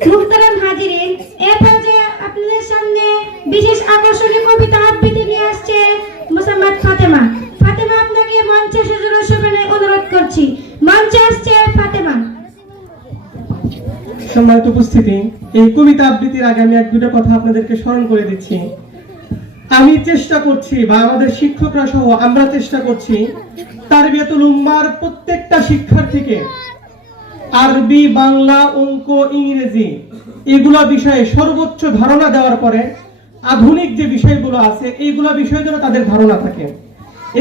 মুহতারাম হাজিরিন, এ পর্যায়ে আপনাদের সামনে বিশেষ আকর্ষণীয় কবিতা আবৃত্তি নিয়ে আসছে মোসাম্মদ ফাতেমা। ফাতেমা, আপনাকে মঞ্চে সাজানোর জন্য অনুরোধ করছি। মঞ্চে আসছে ফাতেমা। সম্মানিত উপস্থিতি, এই কবিতা আবৃত্তির আগে আমি এক দুটো কথা আপনাদেরকে স্মরণ করে দিচ্ছি। আমি চেষ্টা করছি, বা আমাদের শিক্ষকরা সহ আমরা চেষ্টা করছি, তারবিয়াতুল উম্মাহর প্রত্যেকটা শিক্ষার্থীকে আরবি, বাংলা, অঙ্ক, ইংরেজি এগুলো বিষয়ে সর্বোচ্চ ধারণা দেওয়ার পরে আধুনিক যে বিষয়গুলো আছে এইগুলো বিষয়ে যেন তাদের ধারণা থাকে।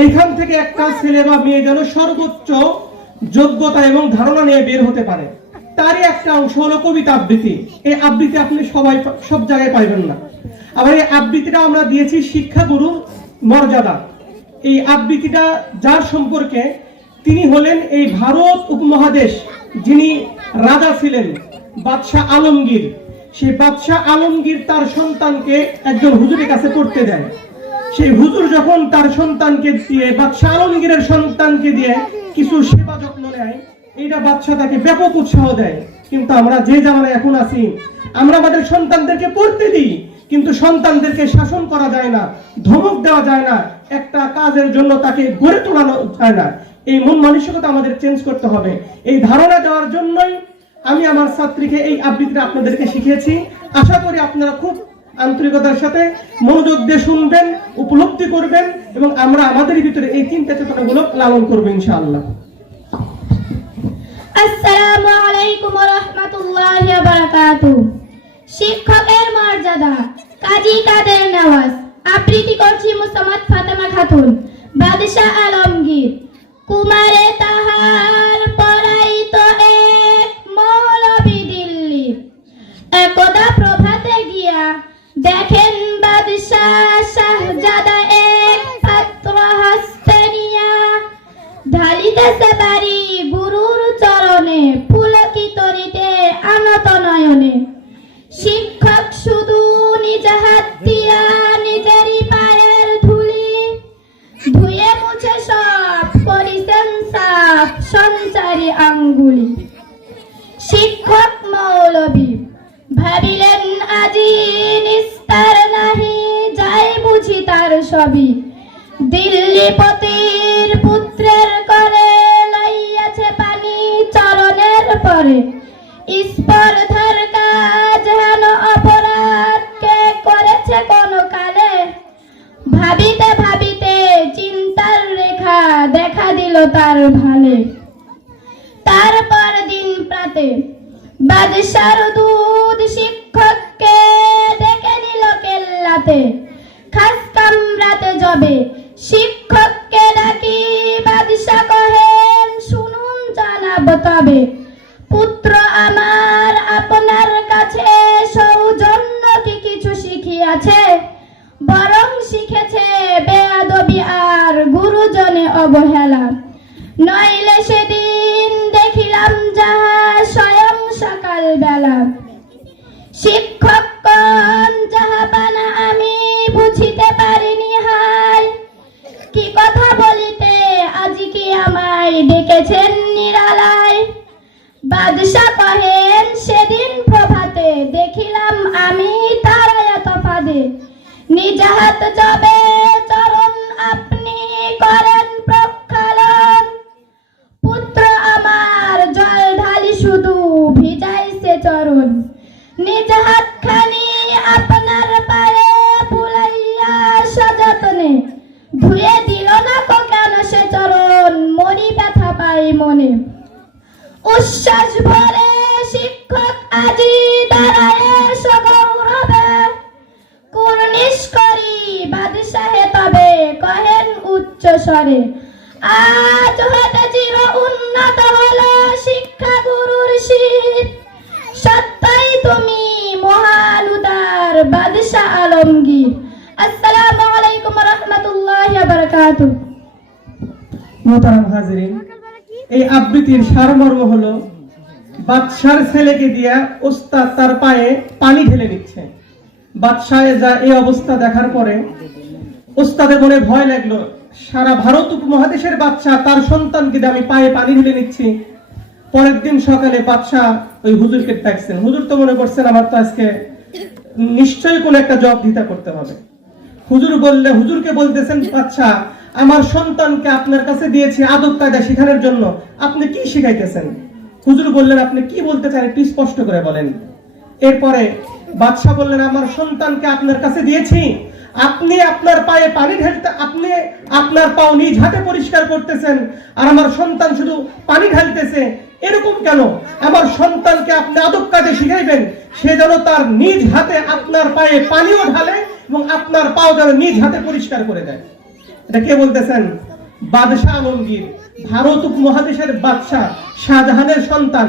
এইখান থেকে একটা ছেলে বা মেয়ে যেন সর্বোচ্চ যোগ্যতা এবং ধারণা নিয়ে বের হতে পারে। তারই একটা অংশ হলো কবিতা আবৃত্তি। এই আবৃত্তি আপনি সব জায়গায় পাইবেন না। আবার এই আবৃত্তিটা আমরা দিয়েছি শিক্ষাগুরুর মর্যাদা। এই আবৃত্তিটা যার সম্পর্কে, তিনি হলেন এই ভারত উপমহাদেশ যিনি রাজা ছিলেন, বাদশাহ আলমগীর। সেই বাদশাহ আলমগীর তার সন্তানকে একজন হুজুরের কাছে পড়তে দেয়। সেই হুজুর যখন তার সন্তানকে দিয়ে, বাদশাহ আলমগীরের সন্তানকে দিয়ে কিছু সেবা যত্ন নেয়, এইটা বাদশাহ তাকে ব্যাপক উৎসাহ দেয়। কিন্তু আমরা যে জামানায় এখন আছি, আমরা আমাদের সন্তানদেরকে পড়তে দিই, কিন্তু সন্তানদেরকে শাসন করা যায় না, ধমক দেওয়া যায় না, একটা কাজের জন্য তাকে গড়ে তোলানো যায় না। এই মন মানসিকতা আমাদের চেঞ্জ করতে হবে। এই ধারণা দেওয়ার জন্যই আমি আমার ছাত্রীকে এই আবৃত্তিটা আপনাদেরকে শিখিয়েছি। আশা করি আপনারা খুব আন্তরিকতার সাথে মনোযোগ দিয়ে শুনবেন, উপলব্ধি করবেন, এবং আমরা আমাদের ভিতরে এই চিন্তা চেতনাগুলো লালন করবো ইনশাআল্লাহ। আসসালামু আলাইকুম ওয়া রাহমাতুল্লাহি ওয়া বারাকাতুহু। শিক্ষকের মর্যাদা, কাজী কাদের নওয়াজ। আবৃত্তি করছি মোসাম্মদ ফাতেমা খাতুন। বাদশাহ আলমগীর। কুমারে তাহার পরাইত এক মৌলবি দিল্লি। একদা প্রভাতে গিয়া দেখেন বাদশাহ শাহজাদা এক পাত্র হস্তে নিয়া। ঢালিতেছে বাড়ি গুরুর চরণে, পুলকিত হৃদে আনত নয়নে। শিক্ষক শুধু নিজ হাত দিয়া নিজেরই পায়ের ধুলি ধুয়ে মুছে সব করিতেন সাফ সঞ্চারী আঙ্গুলি। শিক্ষক মৌলবী ভাবিলেন আজি নিস্তার নাহি, যাই বুঝি তার সবই। দিল্লিপতির পুত্রের করে লইয়াছে পানি চরণের পরে। স্পর্ধার কাজ হেন অপরাধ কে করেছে কোন কালে। ভাবিতে ভাবিতে চিন্তার রেখা দেখা দিল তার ভালে। তারপর দিন প্রাতে বাদশার দুধ শিক্ষককে ডেকে নিল কেল্লাতে। খাস কামরাতে যাবে শিক্ষককে ডাকি, বাদশা কহেন শুনুন জানাব তবে। পুত্র আমার আপনার কাছে সৌজন্য কি কিছু শিখিয়াছে, বরং শিখেছে বেয়াদবি আর গুরুজনে অবহেলা। নইলে সেদিন দেখিলাম যাহা স্বয়ং সকাল বেলা। শিক্ষকগণ যাহা পানা আমি বুঝিতে পারিনি হায়। কি কথা বলিতে আজি কি আমায় ডেকেছেন নিরালায়। বাদশা কহেন সেদিন প্রভাতে দেখিলাম আমি তারায়া তফাদে। নিজ হাত যাবে চরণ আপনি করেন প্রক্ষালন। পুত্র আমার জল ঢালি শুধু ভিজাইছে চরণ। নিজ হাতখানি আপনার পায়ে বুলাইয়া সযত্নে ধুয়ে দিল না কো কেন সে চরণ, মরি ব্যথা পাই মনে। উচ্ছ্বাস ভরে শিক্ষক আজি দাঁড়ায় সগৌরবে। কুর্নিশ করি বাদশাহে তবে কহেন উচ্চ স্বরে। আজ হতে চির উন্নত হলো শিক্ষা গুরুর শীত। সত্যই তুমি মহান উদার বাদশাহ আলমগীর। আসসালামু আলাইকুম ওয়া রাহমাতুল্লাহি ওয়া বারাকাতুহু। মোহতারাম হাজিরিন, এই আবৃত্তির সারমর্ম হলো বাদশার ছেলেকে দিয়া ওস্তাদ তার পায়ে পানি ঢেলে নিচ্ছে। বাদশাহ যা এই অবস্থা দেখার পরে ওস্তাদের মনে ভয় লাগলো, সারা ভারত উপমহাদেশের বাদশাহ তার সন্তানকে দিয়ে আমি পায়ে পানি ঢেলে নিচ্ছি। পরের দিন সকালে বাদশাহ ওই হুজুরকে ডাকছেন। হুজুর তো মনে করছেন আমার তো আজকে নিশ্চয়ই কোনো একটা জবাবদিহিতা করতে হবে। হুজুরকে বলতেছেন, বাদশাহ আমার সন্তানকে আপনার কাছে দিয়েছি আদব কায়দা শেখানোর জন্য, আপনি কি শিখাইতেছেন? হুজুর বললেন, আপনি কি বলতে চান একটু স্পষ্ট করে বলেন। এরপরে বাদশাহ বললেন, আমার সন্তানকে আপনার কাছে দিয়েছি, আপনি আপনার পায়ে পানি ঢালতে, আপনি আপনার পাও নিজ হাতে পরিষ্কার করতেছেন, আর আমার সন্তান শুধু পানি ঢালতেছে, এরকম কেন? আমার সন্তানকে আপনি আদব কাজে শিখাইবেন, সে যেন তার নিজ হাতে আপনার পায়ে পানিও ঢালে এবং আপনার পাও যেন নিজ হাতে পরিষ্কার করে দেয়। এটা কে বলতেছেন? বাদশাহ আলমগীর, ভারত উপমহাদেশের বাদশাহ শাহজাহানের সন্তান।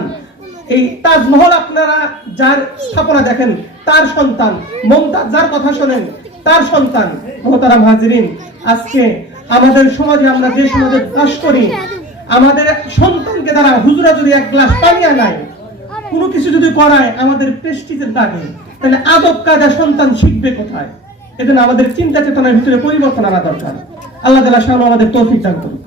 এই তাজমহল আপনারা যার স্থাপনা দেখেন তার সন্তান, মমতাজ যার কথা শোনেন তার সন্তান। মোহতারাম হাজিরিন, আজকে আমাদের সমাজে, আমরা যে সমাজে বাস করি, আমাদের সন্তানকে দ্বারা হুজুরা যদি এক গ্লাস পানি আনায়, কোনো কিছু যদি করায় আমাদের প্রেস্টিজের দাগে, তাহলে আদব কায়দা সন্তান শিখবে কোথায়? এজন্য আমাদের চিন্তা চেতনার ভিতরে পরিবর্তন আনা দরকার। আল্লাহ তাআলা আমাদের তৌফিক দান করুন।